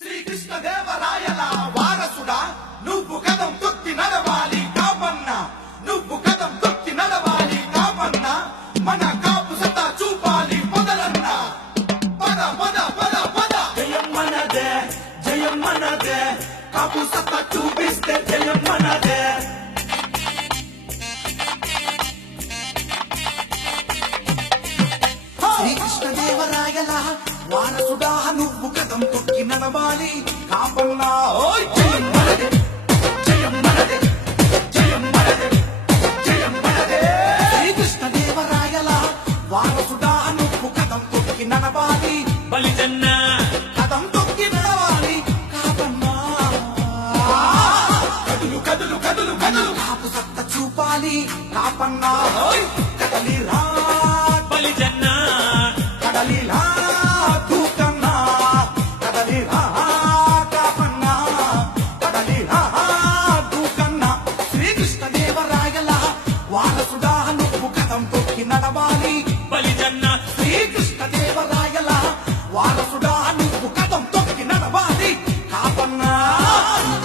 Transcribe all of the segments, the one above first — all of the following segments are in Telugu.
శ్రీకృష్ణదేవరాయల వారసుడా నువ్వు కదం తొక్కి నడవాలి కాపన్న, నువ్వు కదం తొక్కి నడవాలి కాపన్న, మన కాపు సత్తా చూపాలి మొదలన్న. పద పద పద పద జయం మనదే, కాపు సత్తా చూపిస్తే జయం మనదే. శ్రీకృష్ణదేవరాయల వారసుడా నువ్వు కదం తొక్కి నడవాలి కాపన్నా. ఓయ్ జయం మనదే, జయం మనదే, జయం మనదే, జయం మనదే. శ్రీకృష్ణదేవరాయల వారసుడా నువ్వు కదం తొక్కి నడవాలి బలిజన్న, కదం తొక్కి నడవాలి కాపన్నా. కదులు కదులు కదులు కదులు కాపు సత్త చూపాలి కాపన్నా. ఓయ్ కదలిరా బలిజన్న, కదలిరా దూకన్నా, కదలిరా కాపన్నా, కదలిరా దూకన్నా. శ్రీకృష్ణదేవరాయల వారసుడా నువ్వు కదం తొక్కి నడవాలి బలిజన్న, శ్రీకృష్ణదేవరాయల వారసుడా నువ్వు కదం తొక్కి నడవాలి కాపన్నా.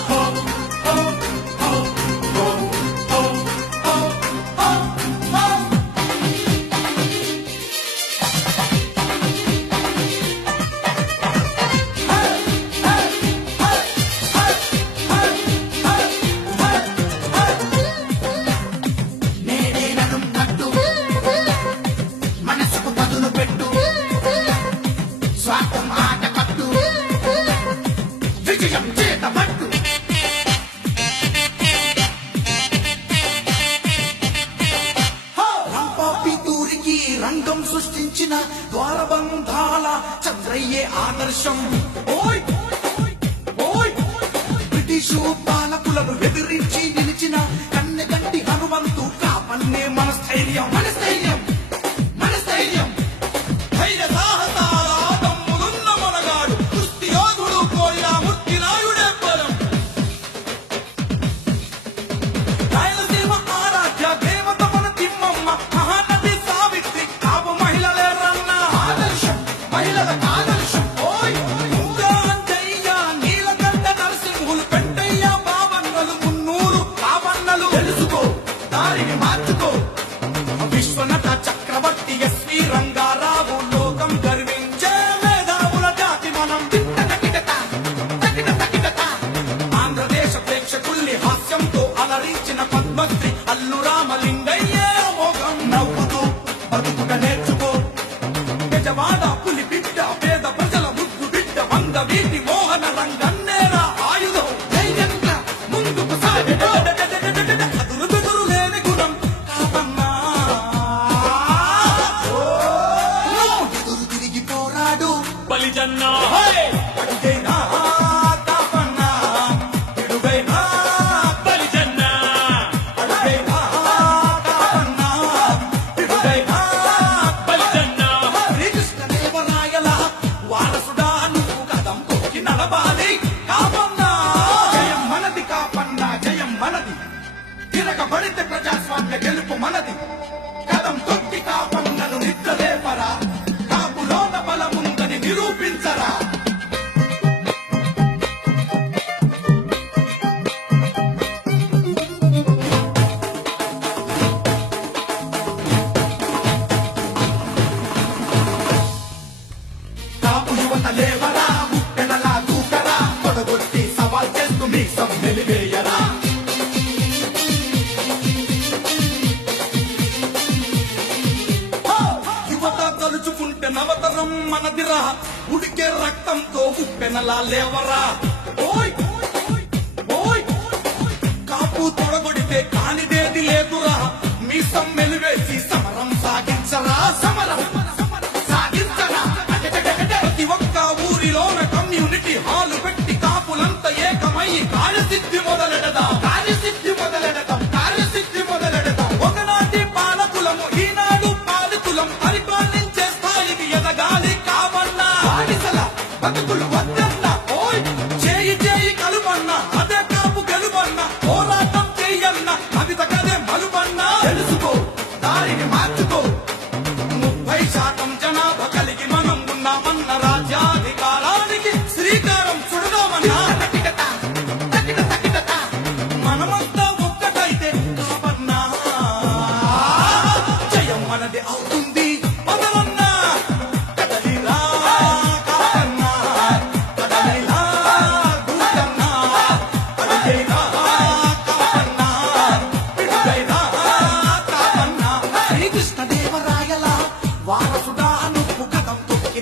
హో, హో, హో, హో, హో, హో, హో, హో. నేడే నడుం కట్టు, మనసుకు పదును పెట్టు, స్వార్థం ఆట కట్టు, విజయం చేత పట్టు. రంపాపితూరికి రంగం సృష్టించిన ద్వారబంధాల చంద్రయ్యే ఆదర్శం. ఓయ్ ఓయ్ బ్రిటిషు పాలకులను ఎదిరించి నిలిచిన కన్నెగంటి హనుమంతు కాపన్నే మన స్థైర్యం, మన స్థైర్యం, మన స్థైర్యం. ధైర్య సాహసాల దమ్ములున్న మనగాడు కుస్తీ యోధుడు కోయిలా మూర్తినాయుడే బలం. రాయలసీమ ఆరాధ్య దేవత మన తిమ్మమ్మ, మహానటి సావిత్రి కాపు మహిళలే రన్న ఆదర్శం, మహిళలకు ఆదర్శం. ఓయ్ ఇంకా అంజయ్య, నీలకంఠ నరసింహులు, పెంటయ్య బావన్నలు, మున్నూరు కావన్నలు. తెలుసుకో దారిని మార్చుకో, విశ్వనట చక్రవర్తి ఎస్వి రంగారావు లోకం గర్వించే మేధావుల జాతి మనం. తిట్టకిటట, తకిట తకిటట. ఆంధ్రదేశ ప్రేక్షకుల్ని హాస్యంతో అలరించిన పద్మశ్రీ అల్లు రామలింగయ్యే మోగం. నవ్వుతూ బతుకుట నేర్చుకో, గజవాడ పులి బిడ్డ, పేద ప్రజల ముద్దు బిడ్డ, వంద వీటి మోహన రంగన్నేరా ఆయుధం. ధైర్యంగా ముందుకు సాగెడు, అదురు బెదురు లేని గుణం కాపన్నా. ఎదురు తిరిగి పోరాడు బలిజన్న, అడుగైనా కాపన్నా, ఎడుగైనా బలిజన్న, అడుగైనా కాపన్నా, ఎడుగైనా బలిజన్న, శ్రీకృష్ణదేవరాయల వారసుడా నువ్వు కదం తొక్కి నడవాలి కాపన్నా. జయం మనది కాపన్నా, జయం మనది. తిరగబడితే ప్రజాస్వామ్య గెలుపు మనది. కదం తొక్కి కాపన్నను నిద్రలేపరా, కాపులోన బలముందని నిరూపించరా. కాపు యువత లేవరా, ముప్పెనలా దూకరా, తొడగొట్టి సవాల్ చేస్తూ మీ సమ్మెలివేయరా. యువత తలుచుకుంటే నవతరం మనదిరా, ఉడికే రక్తంతో ఉప్పెనలా లేవరా. ఓయ్ ఓయ్ కాపు తొడగొడితే కానిదేది లేదురా, మీ సమ్మెలివేసి సమరం సాగించరా, సమరం సాగించరా. ప్రతి ఒక్క ఊరిలోన కమ్యూనిటీ హాలు పెట్టి కాపులంతా ఏకమై కార్యసిద్ధి మొదలెడదాం, కార్యసిద్ధి మొదలెడదాం, కార్యసిద్ధి మొదలెడదాం. ఒకనాటి పాలకులము ఈనాడు పాలితులం, పరిపాలించే స్థాయికి ఎదగాలి కావన్నా. బానిసల బతుకులు వద్దన్నా, ఓయ్ చేయి చేయి కలువన్నా, అదే కాపు గెలువన్నా. పోరాటం చెయ్యన్న కవిత కదే మలువన్నా. తెలుసుకో దారిని మార్చుకో, 30% జనాభా కలిగి మనం ఉన్నామన్న రాజ్యాధికారానికి శ్రీకారం చుడదాం.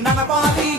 నడవాలి